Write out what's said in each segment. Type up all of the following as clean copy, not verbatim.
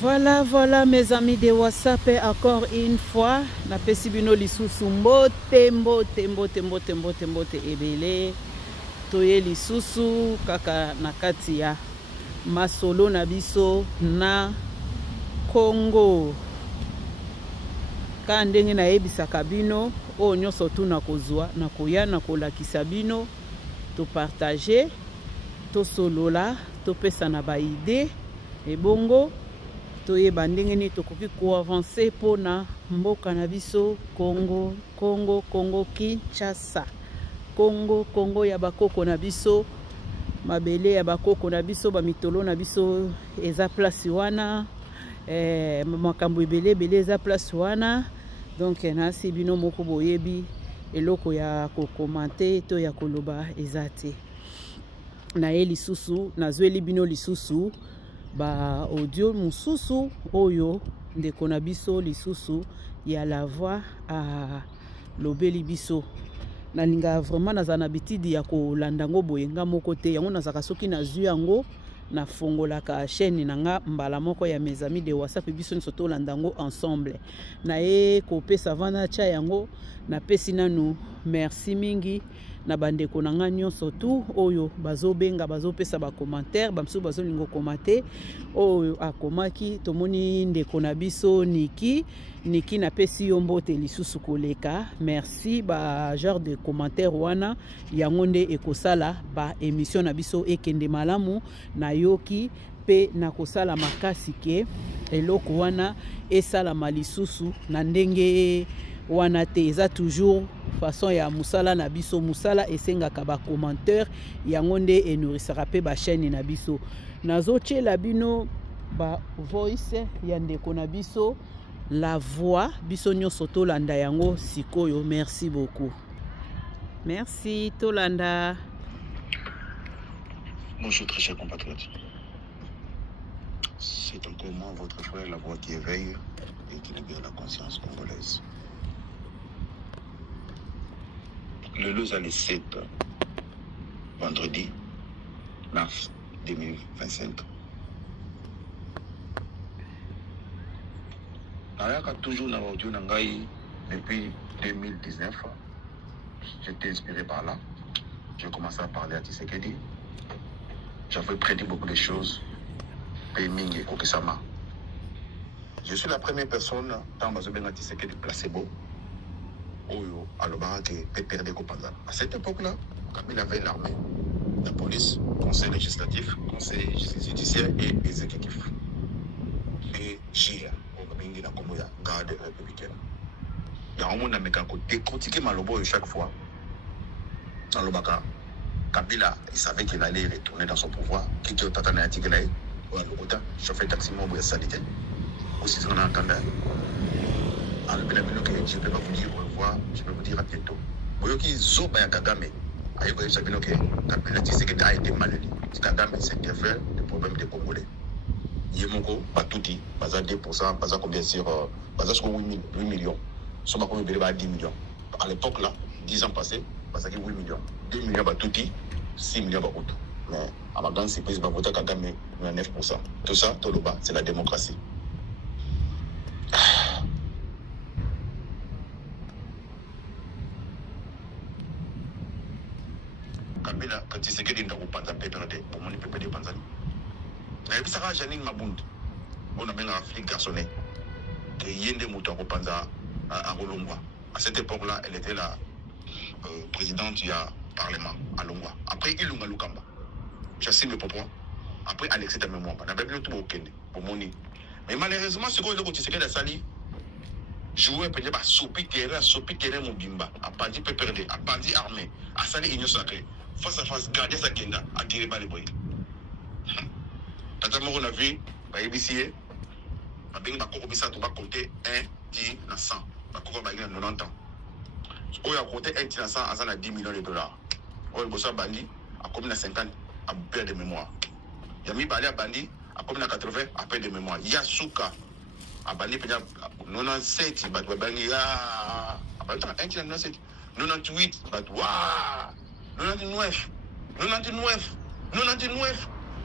Voilà mes amis de WhatsApp, encore une fois na pesi bino lisusu mbote ebele toye lisusu kaka na kati ya masolo na biso na Congo ka ndenge na yebisaka bino o nyonso tu na kozwa na koya na kolakisa bino to partager to solola to pesa na ba idée ebongo toyeba ndenge ni tokoki ko avancer pona mboka na biso Congo Kinshasa Congo ya bakoko na biso mabele ya bakoko na biso ba mitolo na biso eza place wana makambo ebele eza place wana donc nasi bino moko boyebi eloko ya ko commenter to ya koloba eza te na ye lisusu nazweli bino lisusu ba audio mususu oyo ndeko na biso lisusu ya la voix à lobeli biso nalinga vraiment nazana bitidi ya kolanda ngo boyenga moko te yango nazaka soki nazwi yango na fongolaka chaîne nanga mbala moko ya mes amis de WhatsApp biso nso to landango ensemble na ye ko pesa vana cha yango na pesi nanu merci mingi na bandeko nanga nyonso tu oyo bazobenga bazopesa ba commentaire bamsu bazolingo commenter oyo akomaki tomoni ndeko na biso Niki na pesi yo mbote lisusu koleka merci ba genre de commentaire wana yango nde ekosala ba émission na biso ekende malamu na yoki pe na kosala makasi ke eloko wana esalama lisusu na ndenge wana te eza toujours façon ya musala na biso musala esengaka ba commentaire yango nde enorisaka pe ba chaîne na biso nazochela bino ba voice ya ndeko na biso la voix biso nyonso tolanda yango sikoyo merci beaucoup merci tolanda. Bonjour très chers compatriotes, c'est encore moi votre frère, la voix qui éveille et qui libère la conscience congolaise. Le Lausanne 7, vendredi, mars 2025. Nayaka toujours dans l'audio Nangaï depuis 2019. J'étais inspiré par là. J'ai commencé à parler à Tshisekedi. J'avais prédit beaucoup de choses. Peming et Kokisama. Je suis la première personne dans ma zone de Tshisekedi placebo. Oyo alobara ke PPRD Kopanza. À cette époque-là, Kabila avait l'armée, la police, conseil législatif, conseil judiciaire et exécutif. Et JR, au Kabingi na Komoya, garde républicaine. Il y a un monde qui a décortiqué Malobo chaque fois. Dans le Baka, Kabila, il savait qu'il allait retourner dans son pouvoir. Qui est au Tatana Atikelay, ou à Logota, chauffeur taxi mobile salité. Aussi, ce qu'on a entendu. Je ne peux pas vous dire au revoir, je peux vous dire à bientôt. Boyoki Zoba ya Kagame, Ayogo Sabino que Kabila Tshisekedi a été mal élu. Kagame s'est fait des problèmes des Congolais. Yemoko, Batouti, Baza 2%, Baza combien sur Baza 8 millions. Soba Koyo Beleba 10 millions. À l'époque là, 10 ans passés, Baza 8 millions. 2 millions Batouti, 6 millions Bakoto. Mais à ma grande surprise, Bakota Kagame, 9%. Tout ça, Toloba, c'est la démocratie. Kabila quand Tshisekedi nda kupanza PPRD pour mon PPRD Panzani. Na ebisaka Janine Mabund. On a bien un flic garçonné. Que yende muto kupanza à Rolongwa. À cette époque-là, elle était la présidente du parlement à Longwa. Après Ilunga Lukamba. J'assume le propos. Après Alexis ta mémoire. Na bien tout au Kenya pour moni. Mais malheureusement ce que Tshisekedi a sali jouer peut-être à sopi terrain mobimba à partir PPRD à partir armée à sali union sacrée face à face garder sa kenda à tirer par les boys. Tata moko na vie ba yebisier ba bengi ba koko bisa to ba compter 1 10 na 100 ba koko ba ngina 90 ans. Oyo a compter 1 10 na 100 azana 10 millions de dollars. Oyo bossa bandi a comme na 50 à perdre de mémoire. Yami bali a bandi a comme na 80 à perdre de mémoire. Yasuka a bandi peut 97 ba bangi ah a bandi 1 10 na 97 98 ba wa 99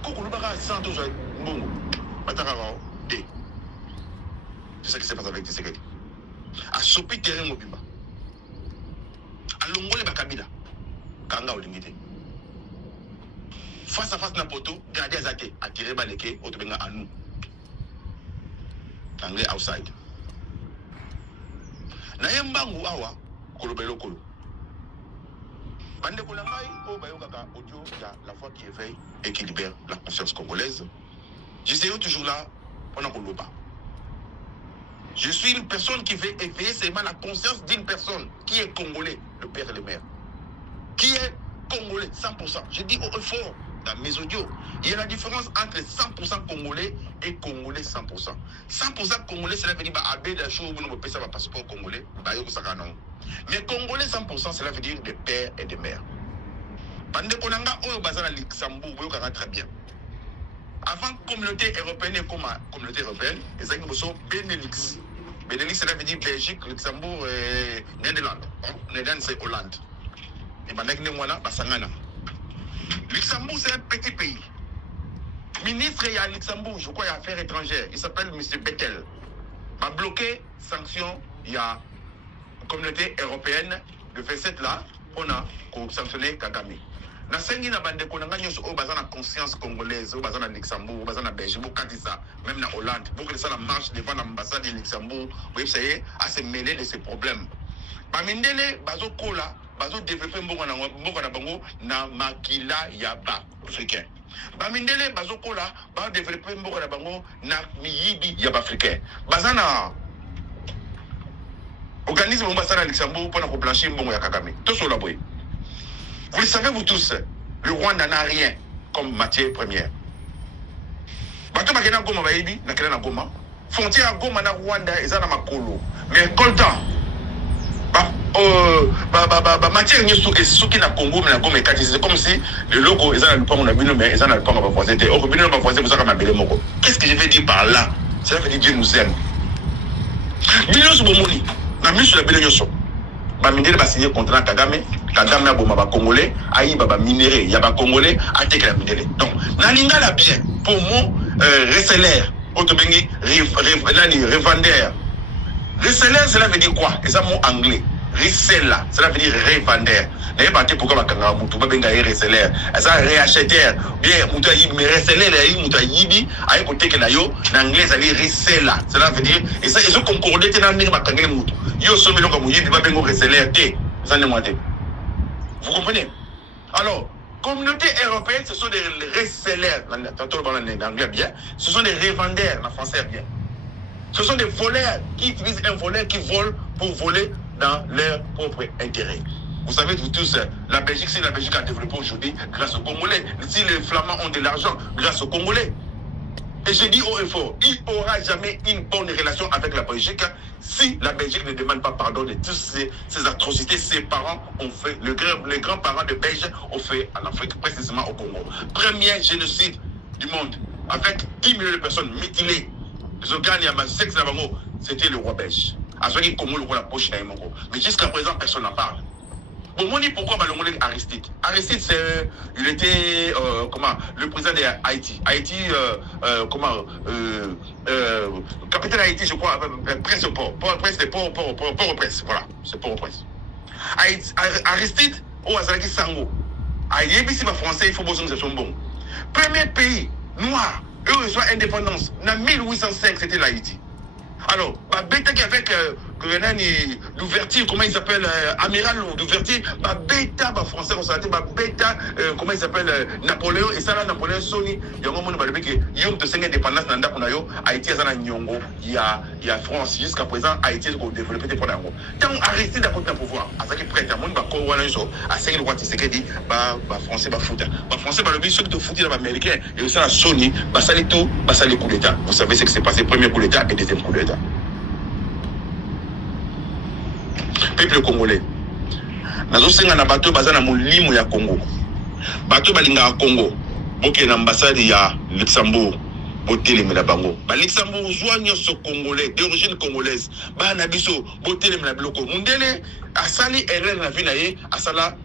Koko lubaka 100 mbongo bataka de ce qui se passe avec Tshisekedi. A sopi terrain mobimba. A longole bakabila. Kanga olingite. Face à face na poto, garder azate, attirer baleke, otobenga à nous. Anglais outside. Na yembangu awa, kolobelo kolo. Bande kolangai, o bayokaka audio, il y a la voix qui éveille et qui libère la conscience congolaise. Je suis toujours là, pendant qu'on l'oublie. Je suis une personne qui veut éveiller seulement la conscience d'une personne qui est congolais, le père et le maire. Qui est congolais, 100%. Je dis au fort dans mes audios, il y a la différence entre 100% congolais et congolais 100%. 100% congolais, cela veut dire que la chose où on peut faire un passeport congolais, mais congolais 100%, cela veut dire des pères et des mères. Pendant qu'on a au bazar Luxembourg, vous voyez très bien. Avant communauté européenne comme communauté européenne, les Anglais sont Benelux. Benelux, cela veut dire Belgique, Luxembourg et Néderlande. Néderlande, c'est Hollande. Et maintenant, Luxembourg, c'est un petit pays. Ministre, il y a Luxembourg, je crois, il y a affaires étrangères. Il s'appelle M. Bettel. Il a bloqué sanctions. Il y a une communauté européenne de 27 là, on a sanctionné Kagame. Na sengi na bande konanga nyoso o bazana conscience congolaise, o bazana Luxembourg, o bazana Belgique, o katisa, même na Hollande, pour que ça la marche devant l'ambassade de Luxembourg, vous savez, à se mêler de ces problèmes. Ba mindele bazo kola, bazo développer mbongo na bango na makila yaba africain. Ba mindele bazo kola, ba développer mbongo na bango na miyibi yaba africain. Bazana organisme ambassade à Luxembourg pour blanchir mbongo ya Kagame. Tout sur la boye. Vous le savez, vous tous, le Rwanda n'a rien comme matière première. Bato bakena Goma bayibi, na kena na Goma. Frontière Goma na Rwanda, eza na makolo. Mais koltan, matière nyoso esuki na Congo, mais na Goma ekati. C'est comme si le logo eza na lupango na bino, mais eza na lupango ba voisin. Or bino na voisin vous aka mabele moko. Qu'est-ce que je veux dire par là? Cela veut dire Dieu nous aime. Bino so bomoni, na miso la bino nyoso. Ba mindele ba signer contrat Kagame na boma ba congolais ayi ba minéré ya ba congolais ateke la mindele. Donc na lingala bien pour mon reseller otobengi revendeur. Reseller cela veut dire quoi? Et ça mot anglais. Reseller cela veut dire revendeur. N'ayez pas pourquoi ba kanga mutu ba benga reseller. Ça réacheteur bien mutu ayi mais reseller ayi mutu ayibi ayi ko teke na yo na anglais ça veut dire reseller. Cela veut dire et ça ils ont concordé na ndenge ba kanga mutu. Yo sommes donc vous comprenez? Alors, communauté européenne, ce sont des resellers. Tantôt on en anglais bien. Ce sont des revendeurs en français bien. Ce sont des voleurs qui utilisent un voleur qui vole pour voler dans leur propre intérêt. Vous savez, vous tous, la Belgique, si la Belgique a développé aujourd'hui grâce aux Congolais. Si les Flamands ont de l'argent grâce aux Congolais. Et je dis haut et fort, il n'y aura jamais une bonne relation avec la Belgique si la Belgique ne demande pas pardon de toutes ces atrocités. Ses parents ont fait, les grands-parents de Belges ont fait en Afrique, précisément au Congo. Premier génocide du monde, avec 10 millions de personnes mutilées. C'était le roi belge. Mais jusqu'à présent, personne n'en parle. Bon, on dit pourquoi Balongolé Aristide. Aristide, il était le président de Haïti. Haïti, capitaine Haïti, je crois, presse au port. Port-au-Prince, c'est Port-au-Prince. Voilà, c'est Port-au-Prince. Aristide, Azalaki Sango. Aïe, ma français, il faut bosser, c'est son bon. Premier pays noir, eux, ils sont indépendance. En 1805, c'était l'Haïti. Alors, bêta qui avec l'ouverture, comment il s'appelle, amiral l'ouverture, bêta, français, on s'arrête, bêta, comment il s'appelle, Napoléon, et ça là, Napoléon, Sony, il y a un moment où il y a une indépendance, Haïti, il y a France, jusqu'à présent, Haïti, il a développé des problèmes. Tant Aristide à côté du pouvoir, à ce qui prête, à mon bako, à 5 droits, c'est ce qu'il dit, français, foot. Français, le but, ceux qui te foutent dans l'américain, et ça, la Sony, ça les tout, ça les coups d'État. Vous savez ce qui s'est passé, premier coup d'État et deuxième coup d'État. Peuple congolais. Nazo senga na bato bazana molimo ya Congo. Bato balinga Congo. Boke na ambassade ya Luxembourg. Boteleme na bango. Ba Luxembourg joignent ce congolais d'origine congolaise. Ba na biso boteleme na biloko. Mundele asali erreur na vie na ye asala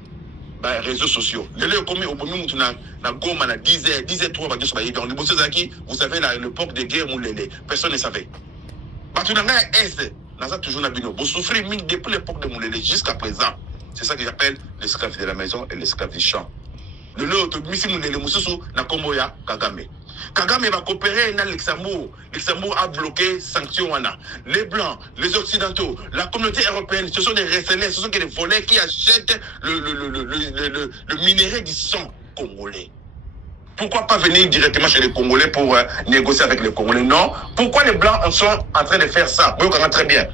ba réseaux sociaux. Lelo komi obomi mutu na Goma na 10h 3 ba diso ba yibi. On dit zaki, vous savez le port de guerre Moulele. Personne ne savait. Batunanga est, Naza toujours Nabino. Vous souffrez depuis l'époque de Moulele jusqu'à présent. C'est ça que j'appelle l'esclave de la maison et l'esclave du champ. Le lot, Misi Moulele Moussousou, Nakomoya, Kagame. Kagame va coopérer dans Luxembourg. Luxembourg a bloqué sanctions. Les Blancs, les Occidentaux, la communauté européenne, ce sont des recelés, ce sont des volets qui achètent le minerai du sang congolais. Pourquoi pas venir directement chez les Congolais pour négocier avec les Congolais? Non. Pourquoi les Blancs sont en train de faire ça? Vous comprenez très bien.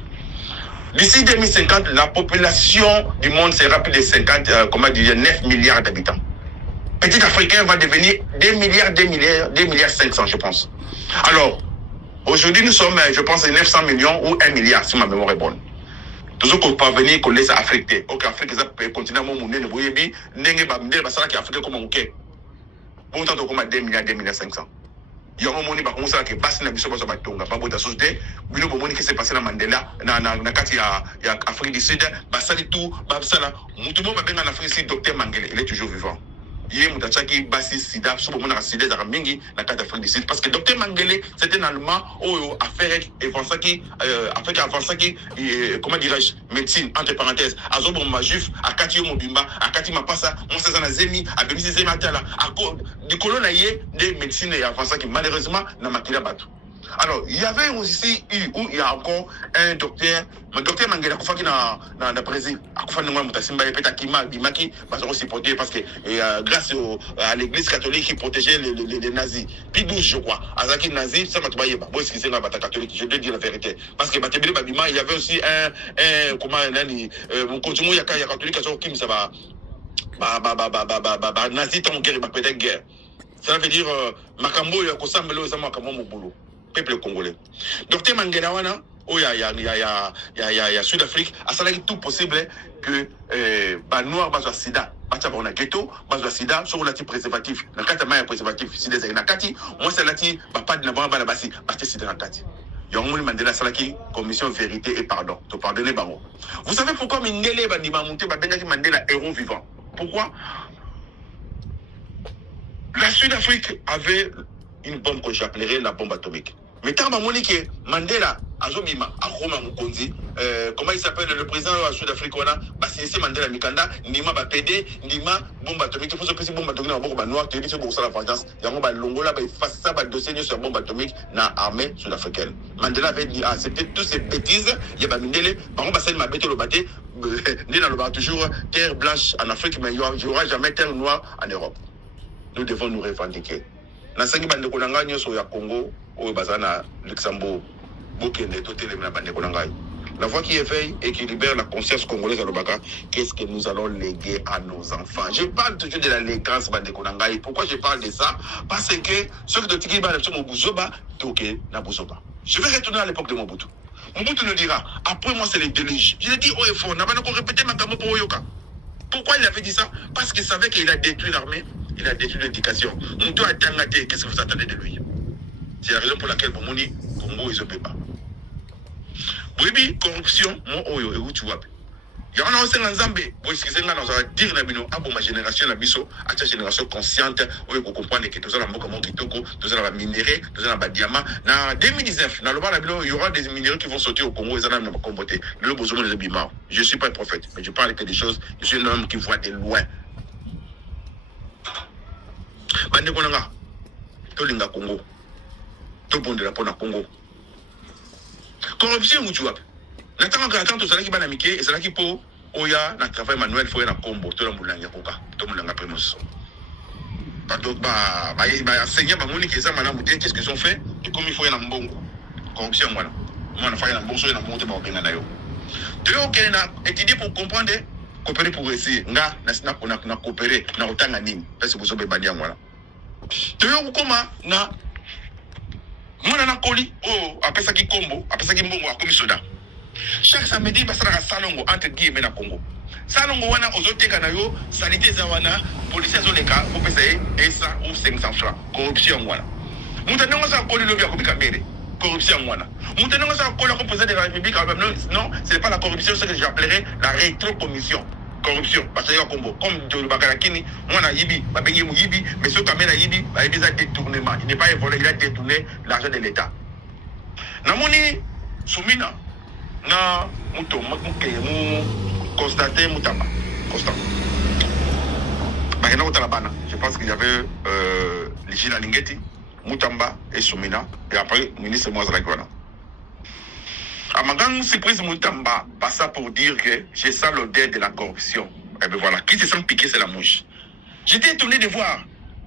D'ici 2050, la population du monde sera plus de 9 milliards d'habitants. Petit Africain va devenir 2 milliards 500, je pense. Alors, aujourd'hui, nous sommes, je pense, 900 millions ou 1 milliard, si ma mémoire est bonne. Toujours qu'on peut venir, qu'on laisse affecter. Ok, Afrique, ça peut continuer à mon ne voyez bien, n'est pas que Afrique comme un quai. Bon, tant qu'on a 2 milliards 500. Il y a un moment où on a que passe na biso baso batonga pas bota société bino bomoni qui s'est passé na Mandela na kati ya Afrique du Sud basali tout basala mutu mo babenga na Afrique du Sud docteur Mangele il est toujours vivant. Il est mutachaki basi sida so bomona na sida za mingi na kati Afrique du Sud parce que docteur Mangele c'était un allemand au affaire avancaki Afrique avancaki comment dirais-je médecine entre parenthèses azobo ma juif akati yo mobimba akati mapasa mon seza na zemi abemisi zemi atala akode du colon aye de médecine et avancaki malheureusement na makila batu. Alors, il y avait aussi où il y a encore un docteur Mangela Koufaki dans le Brésil. Akoufa Numa Moutasimba et Petakima, Bimaki, parce qu'on s'y protégeait parce que grâce à l'église catholique qui protégeait les nazis. Puis 12, je crois. Azaki nazi, ça m'a tout baillé. Bon, excusez moi bata catholique, je dois dire la vérité. Parce que Batebele Babima, il y avait aussi comment mon continue, il y a catholique qui ça va. Nazi, tant guerre, peut-être guerre. Ça veut dire, Makambo, il y a Kosambelo, ça m'a comme mon boulot. Peuple congolais. Docteur Mangela wana, oh il y a Sud-Afrique, a ça tout possible que noir bazo sida, bacha bona ghetto, bazo sida sur la type préservatif, na kata maya préservatif si des na kati, moi c'est là qui pas de na bana basi, bacha sida na kati. Yongoli Mandela salaki commission vérité et pardon, to pardonner bango. Vous savez pourquoi Mindele bandima monter ba benga Mandela héros vivant? Pourquoi? La Sud-Afrique avait une bombe que j'appellerais la bombe atomique. Mais tant que Mandela, Azobima, Aroma Mukonzi, comment il s'appelle le président de la Sud-Afrique, c'est Mandela Mikanda, Nima PD, Nima, bombe atomique, il faut se passer bombe atomique dans la bombe noire, tu dis que c'est pour ça la vengeance. Il y a un longola, il fait ça, il dossier sur la bombe atomique dans l'armée sud-africaine. Mandela avait dit, ah, c'était toutes ces bêtises, il y a Mindele, par contre, c'est ma bête le bâté, né dans le bar toujours terre blanche en Afrique, mais il n'y aura jamais terre noire en Europe. Nous devons nous revendiquer. Na sangi bande konanga nyoso ya Congo au bazana Luxembourg bokende totele na bande konanga. La voix qui éveille et qui libère la conscience congolaise à l'Obaka, qu'est-ce que nous allons léguer à nos enfants? Je parle toujours de la légance bande konanga. Pourquoi je parle de ça? Parce que ceux de Tiki ba na Mobuzoba toke na Buzoba. Je vais retourner à l'époque de Mobutu. Mobutu nous dira après moi c'est les déluges. Je l'ai dit haut et fort, n'a pas encore répété ma kamo pour Oyoka. Pourquoi il avait dit ça? Parce qu'il savait qu'il a détruit l'armée, il a détruit l'éducation. Moutou a tangaté, qu'est-ce que vous attendez de lui? C'est la raison pour laquelle Bomoni, Congo, ils ne peuvent pas. Oui, corruption, moi, oyo, et où tu vois? Il y en a aussi un Zambé. Vous excusez-moi, on va dire ma génération, la biso, à ta génération consciente, où vous comprenez que tout ça, mon kitoko, tout ça, va minérer, tout ça, va diamant. En 2019, dans le bar, il y aura des minéraux qui vont sortir au Congo, ils en ont combattu. Le besoin de bimar. Je ne suis pas un prophète, mais je parle que des choses. Je suis un homme qui voit de loin. Bande Konanga, Tolinga Congo, Tobonde la Pona Congo. Corruption, où tu vois? Natanga quand tout ça qui va namiquer et ça qui pour oya na travail manuel faut na combo tout le monde langa koka tout le monde langa primus pas d'autre bah enseigner ba moni que ça madame vous dire qu'est-ce qu'ils ont fait et comme il faut na mbongo corruption voilà moi na fa na mbongo na monter ba obenga na yo tu OK na étudier pour comprendre coopérer pour essayer nga na coopérer na otanga nini parce que vous obé bandia voilà tu yo comment na moi na koli oh après ça qui combo après ça qui mbongo a commis soda. Chaque samedi, il y a un salongo entre guillemets na Congo. Salongo wana ozoteka na yo, sanité za wana, policiers zoleka, vous payez 100 ou 500 francs. Corruption wana. Moutanongo sa koli lobi akobika mbele. Corruption wana. Moutanongo sa koli président de la République, non, ce n'est pas la corruption, c'est ce que j'appellerais la rétrocommission. Corruption, parce que Congo, comme de Bakarakini, moi na yibi, babengi mu yibi, mais ce kamena yibi, il a détournement. Il n'est pas volé, il a détourné l'argent de l'État. Namoni Soumina, na mouton, constaté Moutamba. Constant. Je pense qu'il y avait les Gina Lingeti, Moutamba et Soumina, et après, le ministre Moazalagwana. À ma grande surprise, Moutamba passa pour dire que j'ai ça l'odeur de la corruption. Et bien voilà, qui se sent piquer, c'est la mouche. J'étais étonné de voir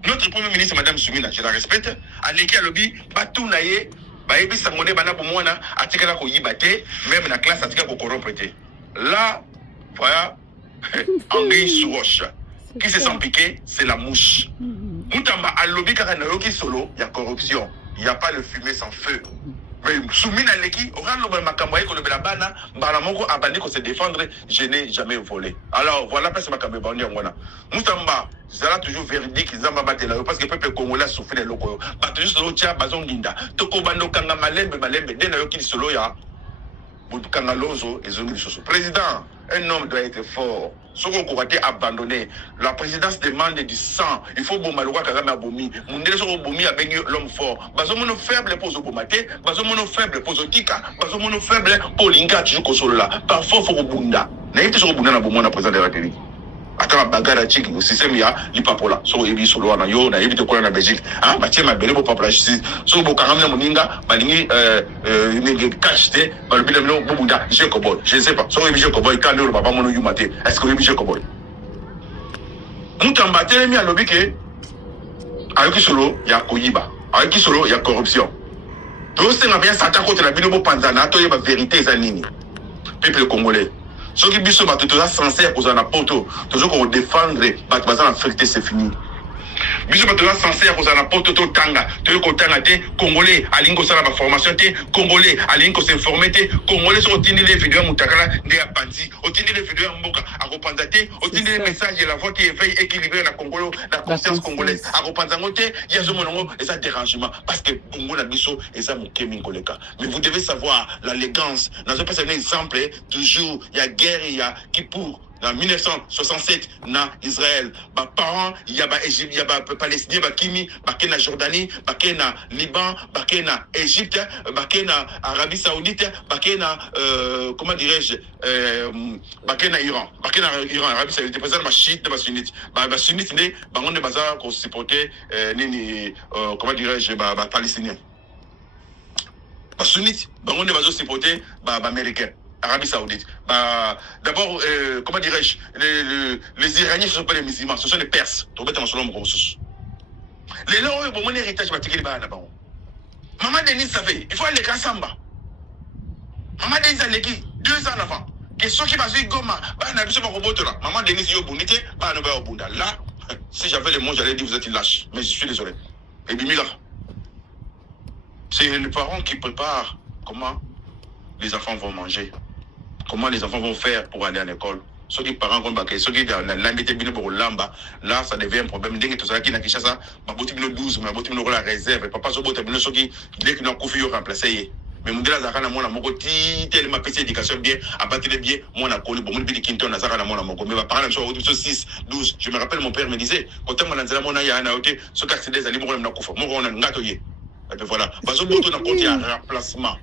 notre premier ministre, Madame Soumina, je la respecte, à l'équipe à lobby, Batou Naye, Baébi Sangone, Bana Boumouana, Atikala Koyibate, même la classe Atika Kokorompre. Là, voilà, Anguille sous roche. Qui se sent piquer, c'est la mouche. Moutamba, à lobby, car il y a solo, il y a corruption. Il n'y a pas le fumée sans feu. Mais Soumina Leki, aura le Makamboye, qu'on le Bana, Balamongo, Abani, qu'on se défendre, je n'ai jamais volé. Alors, voilà, parce que Makamboye, Moutamba, ça toujours véridique, Zamba Batela, parce que le peuple congolais a souffert les locaux. Batelu solo, tia, Bazon Ginda, Toko Bando, Kanga Malembe, Dena qui solo, ya. Kangalozo, et Zongi Soso. Président, un homme doit être fort. Ce qu'on a été abandonné. La présidence demande du sang. Il faut bomber le roi Kagame a bomi. Mundele so bomi a baigné l'homme fort. Bazo mono faible pour Zobomate. Bazo mono faible pour Zotika. Bazo mono faible pour Linga Tchukosolola. Parfois, il faut Bunda. Naïte sur Bunda na bomo na président de la République. Attends, la bagarre à Tchik, le système ya, l'Ipapola. So, Ebi Solo na yo, na Ebi te quoi na Belgique. Ah, Mathieu m'a belé pour la justice. So, Bokaram na Moninga, Balingi, cacheté, Balbino, Bobunda, Jekoboy. Je ne sais pas. So, Ebi Jekoboy, quand le papa mono yumate. Est-ce que Ebi Jekoboy? Moutamba, telemi à l'obike, avec Solo, il y a Koyiba. Avec Solo, il y a corruption. Tout ce qui est bien, Satan contre la Binobo Panzana, il y a la vérité, Zanini. Peuple congolais. Ce qui est bien, toujours censé causer un poto, toujours qu'on défendre, la vérité, c'est fini. Biso toujours censé causer un poto, tanga, toujours qu'on tanga, Congolais, à l'ingo ça la formation, Congolais, à l'ingo s'informer, Congolais sont au les vidéos Moutakala, des appendis, au les vidéos Mboka, à repenser, au les messages et la voix qui éveille équilibrer la Congolo, la conscience congolaise, à repenser, il y a ce moment et ça dérangement, parce que Congo la biso et ça mon kémin koleka. Mais vous devez savoir l'élégance. Dans un passage exemple, toujours il y a guerre, il y a Kippour. En 1967, na Israël, bah parents, il y a Égypte, il y a Palestine, bah Kimi, bah na Jordanie, bah na Liban, bah na Égypte, bah na Arabie Saoudite, bah na comment dirais-je, bah na Iran, bah na Iran, Arabie Saoudite, par exemple, bah chiite, bah sunnite, bah sunnite, bah on est bazar qu'on supportait, comment dirais-je, bah palestinien, bah sunnite, bah on est bazar supporter, bah américain. Arabie Saoudite. Bah, d'abord, comment dirais-je, les Iraniens, ce ne sont pas les musulmans, ce sont les Perses. Les lois, bon, mon héritage, je vais là-bas. Maman Denise savait, il faut aller à Samba. Maman Denise a l'équipe 2 ans avant. Que ceux qui vont se Goma, bah, n'a pas robot là. Maman Denise, yo bonité, bah, n'a pas bunda. Là, si j'avais les mots, j'allais dire, vous êtes lâche. Mais je suis désolé. Et Bimila, c'est les parents qui préparent comment les enfants vont manger. Comment les enfants vont faire pour aller à l'école. Ceux qui parents comme ceux qui pour lamba, là ça devient un problème. Dès que tout ça qui n'a qu'à ça, ma boutique 12, ma boutique la réserve, papa so bote ceux qui dès qu'ils n'ont qu'au fil remplacer. Mais mon délai zakana moi na moko ti tellement petite éducation bien, à partir de bien, moi na collé bon mon bidi kinton na zakana moi na moko mais parents sur 6, 12. Je me rappelle mon père me disait quand on m'a mon ya na oté ce qui des ali mon na kufa. Moi on a ngatoye. Et puis voilà, parce que boto na compte un remplacement.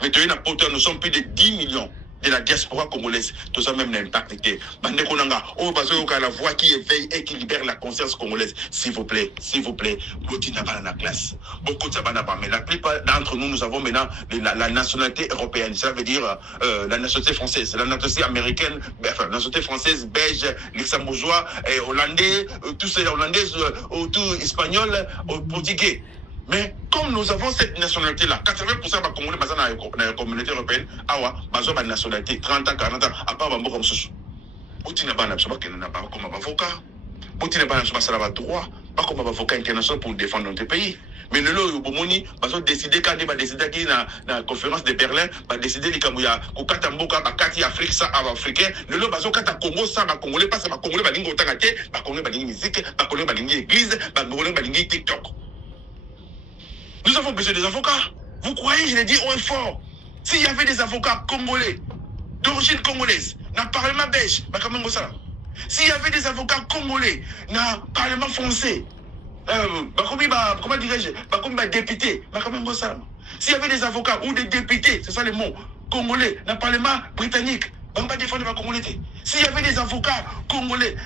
Mais tu na poto nous sommes plus de 10 millions. De la diaspora congolaise, tout ça même n'a impact. Bande Konanga, oh, parce que la voix qui éveille et qui libère la conscience congolaise, s'il vous plaît, Boti n'a pas la classe. Beaucoup de ça n'a pas, mais la plupart d'entre nous, nous avons maintenant la nationalité européenne. Ça veut dire la nationalité française, la nationalité américaine, enfin, la nationalité française, belge, luxembourgeois, hollandais, tous ces hollandais, tout espagnol, portugais. Mais comme nous avons cette nationalité-là, 80% de Congolais basés dans la communauté européenne, basés dans la nationalité, 30 ans, 40 ans, à part Bambo comme ceci. Bouti n'a pas comme avocat. Bouti n'a pas droit, pas comme avocat international pour défendre notre pays. Mais le lot, Bomoni, basé décider quand il va décider qui dans la conférence de Berlin, va décider les Kamouya, au Katamboka, Bakati Afrique, ça africain. Le lot, basé au Congo, ça va Congolais, pas ça va Congolais, va lingo tangate, va Congolais, va lingo musique, va Congolais, va lingo église, va Congolais, va lingo TikTok. Nous avons besoin des avocats. Vous croyez, je l'ai dit haut et fort. S'il y avait des avocats congolais, d'origine congolaise, dans le Parlement belge, s'il y avait des avocats congolais, dans le Parlement français, comment dirais-je, comme député, S'il y avait des avocats ou des députés, c'est ça le mot, congolais, dans le Parlement britannique, on va défendre la communauté. S'il y avait des avocats congolais,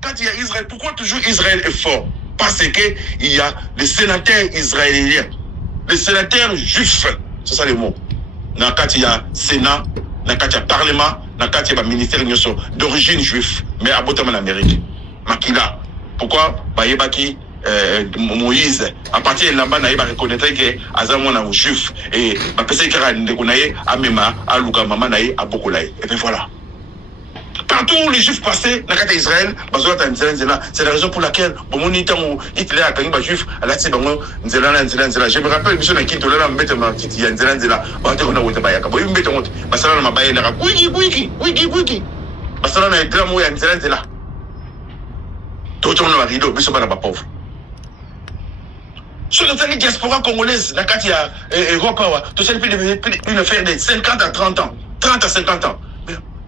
quand il y a Israël, pourquoi toujours Israël est fort? Parce qu'il y a les sénateurs israéliens, les sénateurs juifs, c'est ça le mot. Quand il y a Sénat, quand il y a Parlement, quand il y a ministère d'origine juif, mais à Botam en Amérique. Makila. Pourquoi Moïse, à partir de là-bas, il va reconnaître que Azamon est juif et il qu'il y a des Amema, Aluka, Maman, à Bokolaï. Et bien voilà. Partout où les juifs passaient dans le cas d'Israël, c'est la raison pour laquelle Hitler a gagné les juifs à la Tibet. Je me rappelle, je me rappelle, sur la diaspora congolaise, dans Europe, tout ça une affaire de 50 à 30 ans. 30 à 50 ans.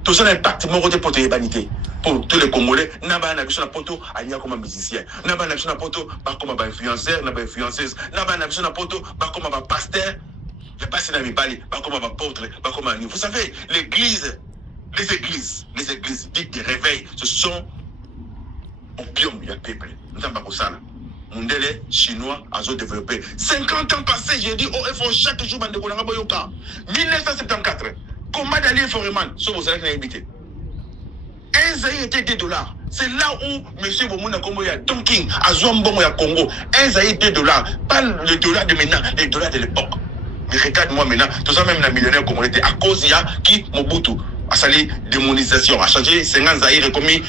Tout ça a un impact pour l'humanité. Pour tous les Congolais, n'a pas un poto à lire comme un musicien. N'a pas un poto comme un influenceur, n'a pas influenceuse. N'a pas un poto comme un pasteur. Il n'y a pas si n'a pas comme un apôtre, pas comme un. Vous savez, l'église, les églises dites de réveil, ce sont opium, il y a le peuple. Nous sommes pas pour ça. Mondele chinois a développé. 50 ans passés, j'ai dit au FO chaque jour, 1974, comment d'aller Foreman, sur vos salaires qui habité. Un zaï était $2. C'est là où M. Bomona Congo a Tonking, à Zouambon à Congo. Un zaï $2. Pas le dollar de maintenant, les dollars de l'époque. Mais regarde-moi maintenant, tout ça même la millionnaire communauté, à cause il y a qui Mobutu. A sali démonisation, a changé 50 zaïre commis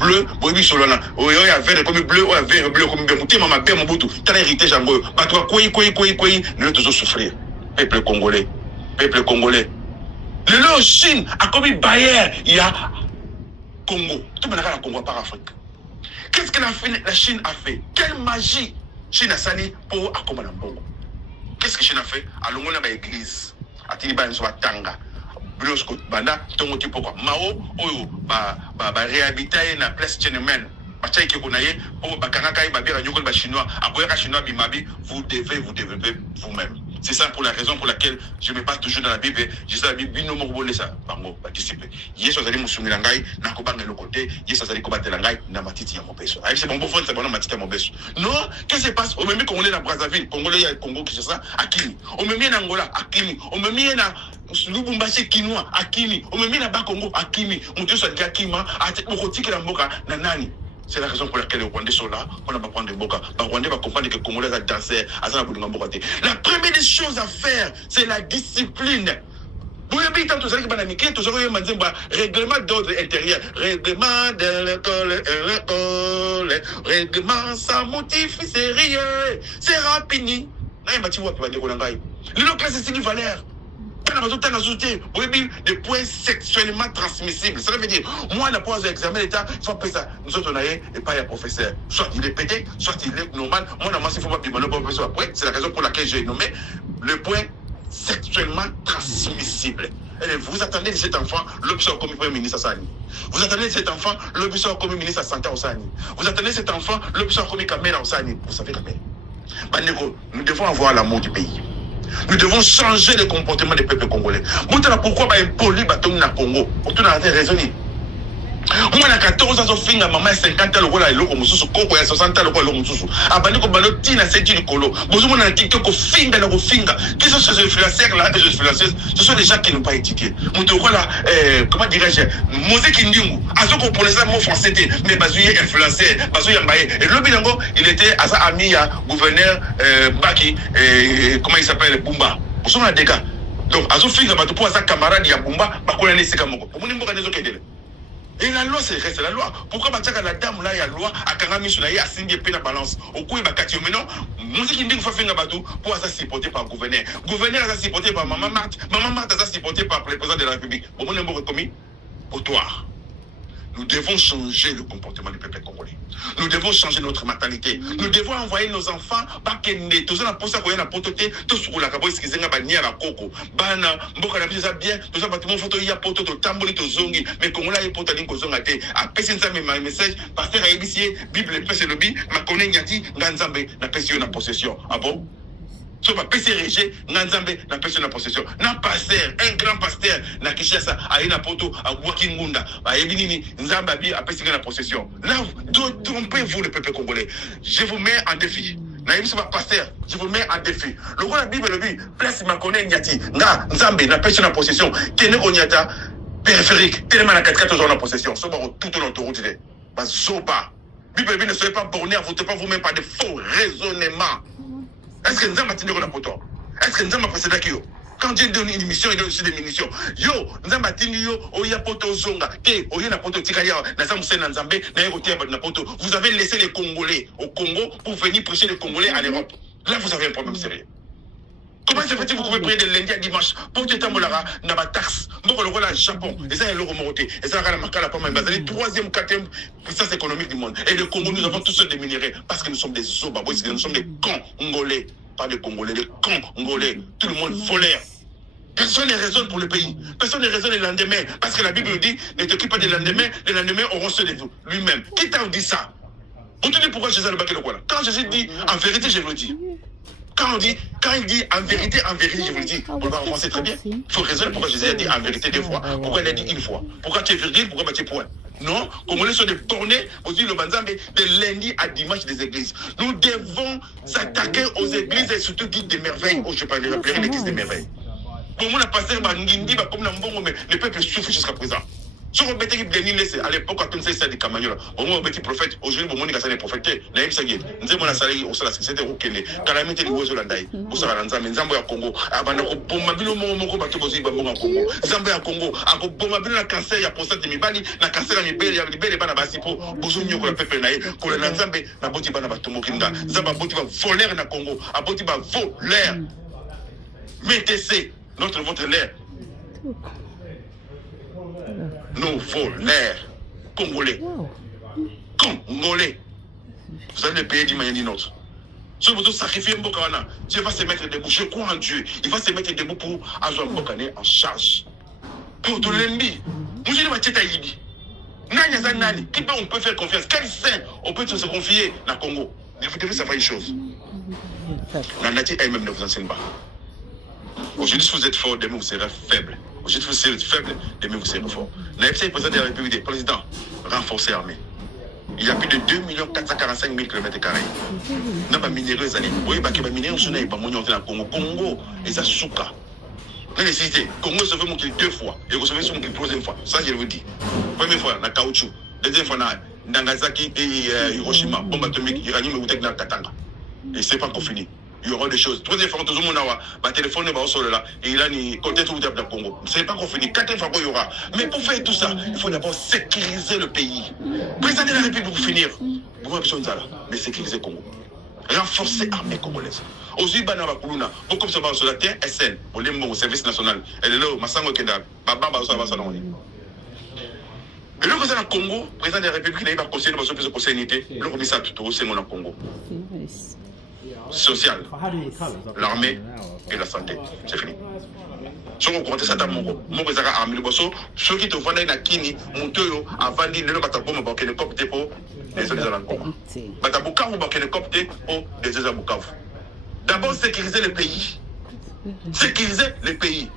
bleu, boibi solana. Oh il y a vert comme bleu, ou vert bleu comme bien maman bien Mobutu. T'as l'hérité jango. Pas toi quoi, nous toujours souffrir. Peuple congolais. Le lot Chine a commis Bayer, il y a Congo. Tout le monde a la Congo par Afrique. Qu'est-ce que la Chine a fait? Quelle magie Chine a sali pour accompagner Congo? Qu'est-ce que Chine a fait? Alors on a une église. A Tiliban sur Tanga. Brosco banda tongo pourquoi Mao oyo réhabiter na place Tiananmen bacha ki konaye pour bakanga ba bira nyoko ba chinois aboyaka chinois bimabi vous devez vous développer vous-même. C'est ça pour la raison pour laquelle je me base toujours dans la Bible. Je dis la Bible no mo ça bango ba disciple yeso azali musumila ngai na ko banga le côté yeso azali ko batela ngai na matiti ya mobeso avec c'est bon bon c'est bon matiti ya mobeso non qu'est-ce qui se passe au même congolais na Brazzaville congolais ya Congo Kinshasa akini au même na Angola akini au même na Lubumbashi Kinois akini au même na Bakongo akini mutu so akima ati okotiki la mboka na nani. C'est la raison pour laquelle les Rwandais sont là. On n'a pas prendre des boca. Les Rwandais vont comprendre que les Congolais ont dansé. La première des choses à faire, c'est la discipline. Vous avez tant tout ça qui va namiquer, tout ça qui va dire règlement d'ordre intérieur, règlement de l'école, règlement sans motif sérieux, c'est rapide. Là, il va dire quoi dire qu'on a le classe c'est une valeur. Des points sexuellement transmissibles. Ça veut dire, moi, la pose d'examen d'État, il faut appeler ça. Nous autres, on a et pas un professeur. Soit il est pété, soit il est normal. Moi, normalement, il faut pas demander au professeur après. C'est la raison pour laquelle j'ai nommé le point sexuellement transmissible. Et vous attendez de cet enfant l'option comme premier ministre à Sani. Vous attendez de cet enfant l'option comme ministre à Santé à Sani. Vous attendez de cet enfant l'option comme caméra à Sani. Vous savez quand même. Nous devons avoir l'amour du pays. Nous devons changer le comportement des peuples congolais. Pourquoi il y a un poli bâton na Congo? Pourquoi on a raisonné? Moi, à 14 ans, je maman 50 ans, le loko mususu, koko ya 60 ans, le loko mususu. Abandi ko balo tina seti du colo. Bozo mona TikTok ko finga na ko finga. Qui sont ces influenceurs là, les influenceuses? Ce sont des gens qui n'ont pas étudié. Muto ko là, comment dirais-je? Mosé Ndingu. Azo ko pour les mots français, mais bazouye influenceur, bazouye mbaye. Et le binango, il était à sa ami à gouverneur Baki, comment il s'appelle Bumba. Bozo mona dégâts. Donc azo finga bato pour sa camarade ya Bumba, ba ko na nesika moko. Pour moni mboka nezo kedele. Et la loi, c'est reste la loi. Pourquoi la dame là, il y a la loi, à Kangami, il y a signé la balance. Au coup, il y a 4 mais non, moi, ce qui me dit qu'il faut faire un bateau pour ça supporter par le gouverneur. Le gouverneur a supporté par Maman Marthe. Maman Marthe a supporté par le président de la République. Bon, on est commis au toit. Nous devons changer le comportement du peuple congolais. Nous devons changer notre mentalité. Nous devons envoyer nos enfants pas qu'elle tout ça pour ça qu'on a pototé tout sur la cabo excusez nga bania la coco bana mboka na bisa bien tout ça bâtiment photo ya poto to tamboli to zongi mais Congola est potali ko zonga te a pesi ça mes message pasteur a initié bible pèse le bi ma connait nyati nganzambe na pesi na possession ah bon So ba PCRG Nzambe na personne en possession. Na pasteur, un grand pasteur na Kishasa aina poto a Waki Ngunda. Ba yebinini Nzambe abi a PCRG na possession. Là trompez-vous le peuple congolais. Je vous mets en défi. Naïm pas pasteur, je vous mets en défi. Le roi la Bible le dit, place ma connaît Nyati. Nga Nzambe na personne en possession. Kene Onyata périphérique, tellement la 4 jours en possession. So ba tout l'autoroute de. Ba zoba. Bible ne soyez pas borné à voter pas vous-même par des faux raisonnements. Est-ce que nous avons atteint le poteau? Est-ce que nous avons passé d'accord? Quand Dieu donne une mission, il donne aussi des munitions. Yo, nous avons atteint le poteau zonga. Vous avez laissé les Congolais au Congo pour venir prêcher les Congolais à l'Europe. Là, vous avez un problème sérieux. Comment se fait-il que vous pouvez prier de lundi à dimanche pour que tu aies ma taxe? Moi, le roi Japon, et ça, l'euro monté. Et ça, la marque à la pomme, les troisième, quatrième puissance économique du monde. Et le Congo, nous avons tous des minéraux parce que nous sommes des Zobabois, nous sommes des cons congolais. Pas des Congolais, des cons congolais. Tout le monde volaire. Personne ne raisonne pour le pays. Personne ne raisonne le lendemain. Parce que la Bible dit, ne t'occupe pas des lendemains, les lendemains auront ceux de vous. Lui-même. Qui t'a dit ça? Vous te dites pourquoi Jésus a le bac de quoi? Quand Jésus dit, en vérité, je vous le dis. Quand il dit en vérité, je vous le dis, on va commencer très bien. Il faut raisonner pourquoi Jésus a dit en vérité 2 fois. Pourquoi il a dit 1 fois? Pourquoi tu es virgule? Pourquoi tu es point? Non, Congolais sont des bornés, aussi le Banzambe, de lundi à dimanche des églises. Nous devons s'attaquer aux églises et surtout dites des merveilles. Oh, je parle de l'église des merveilles. Pour moi, la pasteur, le peuple souffre jusqu'à présent. Si on mettait à l'époque, quand on s'est dit Camagnola, on m'a dit prophète, aujourd'hui, on m'a dit prophète, naïf Sagui, nous avons la salée au salaire, c'était au Kélé, calamité du Bozo Landai, au Saralanza, mais Zambia Congo, Abanako, Bomabino Momoko, Batobozi, Bamon Congo, Zambia Congo, Ako Bomabino, la cancer, ya prostate de Mibali, la cancer à Mibeli, ya Libé, Banabasi, pour Bozonio, pour le peuple naïf, pour le Nzambe, na Boti Banabatomo Kinda, Zamba Boti va voler na Congo, à Boti va voler. Mettez votre l'air. Nous voleurs congolais. Congolais. Vous allez le payer d'une manière ou d'une autre. Si vous sacrifiez Mbokawana, Dieu va se mettre debout. Je crois en Dieu. Il va se mettre debout pour avoir Mbokane en charge. Pour tout l'ennemi. Nous je vais dire Ibi. Qui on peut faire confiance? Quel saint on peut se confier dans le Congo? Vous devez savoir une chose. La nature elle-même ne vous enseigne pas. Aujourd'hui, vous êtes fort, demain vous serez faible. Aujourd'hui, vous êtes faible, demain vous serez fort. L'AFC, président de la République des présidents, renforcé armée. Il y a plus de 2 445 000 km². Nous avons minéraux les années. Oui, parce que les minéraux sont pas montés dans le Congo. Congo, et ça souka. La nécessité, Congo se fait monter 2 fois. Et vous savez, c'est la 3e fois. Ça, je vous dis. Première fois, dans caoutchouc. Deuxième fois, dans Nagasaki et Hiroshima. Bombe atomique, iranium et Woutek dans Katanga. Et c'est pas encore fini. Il y aura des choses. Troisième fois, tout le monde a téléphone là, et il a ni côté tout le Congo. Ce n'est pas encore fini. Quatrième fois, il y aura. Mais pour faire tout ça, il faut d'abord sécuriser le pays. Président de la République pour finir. Vous avez besoin de ça là. Mais sécuriser le Congo. Renforcer l'armée congolaise. Aussi, Banaba Kuluna, beaucoup comme ça va sur la terre, SN, pour les mots au service national. Elle est là, Massango Kenda, Baba Baza Saloni. Et le président du Congo, président de la République, il a conseillé de conseiller unité. Le commissaire tout au Congo. Social, l'armée et la santé. C'est fini. Si on compte ça, mon président a armé le bosso. Ceux qui te vendent une kini, mon toyo, avant de le batabo, ma banque de copte pour les autres Congo. Batabuka ou banque de copte pour les autres Bukavu. D'abord, sécuriser le pays. Sécuriser le pays.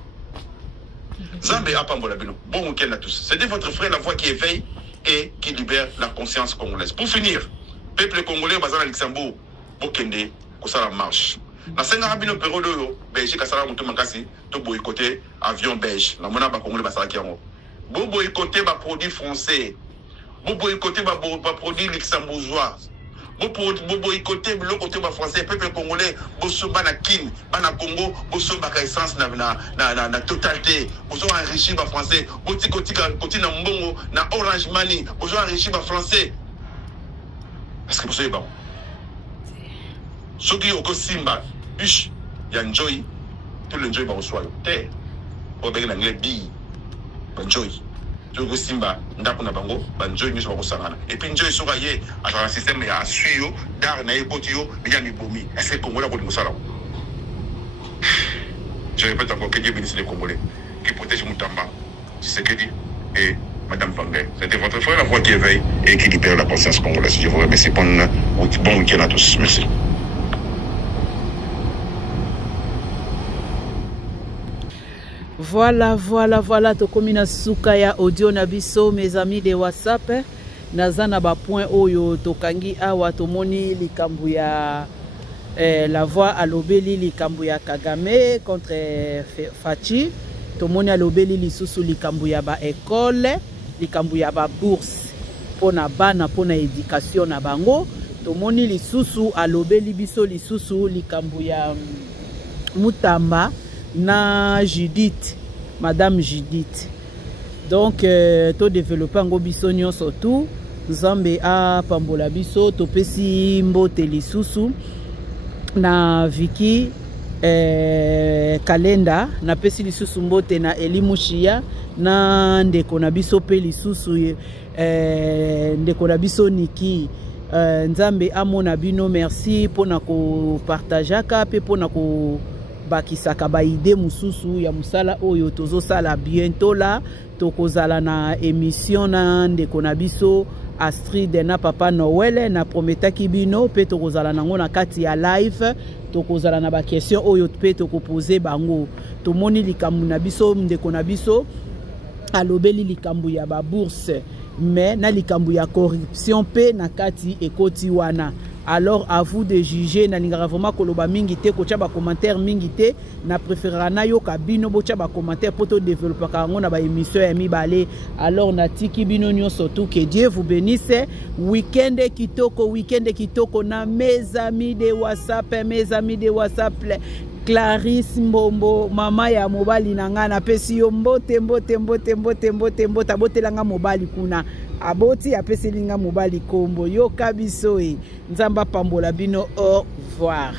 Zambé a pas bon week-end à tous. C'était votre frère, la voix qui éveille et qui libère la conscience congolaise. Pour finir, peuple congolais, basé à Luxembourg, pour Kende. Ça la marche. Na senga rabino période yo Belgique kasala mutu makasi to boycotter avion belge. Na mona ba congolais basala ki yango. Bo boycotter ba produits français. Bo boycotter ba produits luxembourgeois. Bo boycotter le côté ba français peuple congolais bo so bana kin bana Congo bo so ba essence na totalité. Bo so enrichi ba français. Bo tikotika na mbongo na Orange Money. Bo so enrichi ba français. Est-ce que vous savez pas? Ceux qui ont Simba, il y a Enjoy, tout le Enjoy va reçoit. Terre, pour bien l'anglais, bi, Enjoy. Ceux qui Simba, Ndapuna Bango, Enjoy, nous sommes et puis Enjoy sera y à travers un système, il y a Suyo, Dar, Nae Potio, il y a Mibomi. Est-ce que le Congo a pour nous salon? Je répète encore que Dieu bénisse les Congolais, qui protège Moutamba, Tshisekedi et Madame Fangay. C'était votre frère, la voix qui éveille et qui libère la conscience congolaise. Je vous remercie. Bon week-end à tous. Merci. Voilà, tokomi na suka ya audio na biso mes amis de WhatsApp. Naza na ba point oyo tokangi awa tomoni likambu ya la voix alobeli likambu ya Kagame contre Fachi. Tomoni alobeli lisusu likambu ya ba école, likambu ya ba bourse pona bana pona éducation na bango. Tomoni lisusu alobeli biso lisusu likambu ya Mutamba na Judith, Madame Judith. Donc to développer ngo biso nyonso tout Nzambe a pambola biso to pesi mbote lisusu na Viki Kalenda na pesi lisusu mbote na Elimushia na ndeko na biso pe lisusu ndeko na biso Niki. Nzambe amona bino, merci pona ko partageaka pe pona ko bakisaka ba ide mususu ya musala oyo tozo sala. Bientôt là tokozala na émission na ndeko na biso Astrid na Papa Noël na prometaki bino pe tokozala nango na kati ya live. Tokozala na ba question oyo pe tokoposer bango. Tomoni likambu na biso ndeko na biso alobeli likambu ya ba bourse mais na likambu ya corruption pe na kati ekoti wana. Alors à vous de juger. Na lingara vraiment koloba mingi te ko ba commentaire mingi te na préférera na yo kabino bo ba commentaire poto développer kango na ba émission ya mibale. Alors na tiki bino nyo surtout que Dieu vous bénisse. Weekend kitoko na mes amis de WhatsApp, Clarisse Mbombo mama ya mobali nanga na pesi yo mbote botelanga mobali kuna aboti apesi linga mobali kombo yo kabiso e Nzamba pambola bino. Au revoir.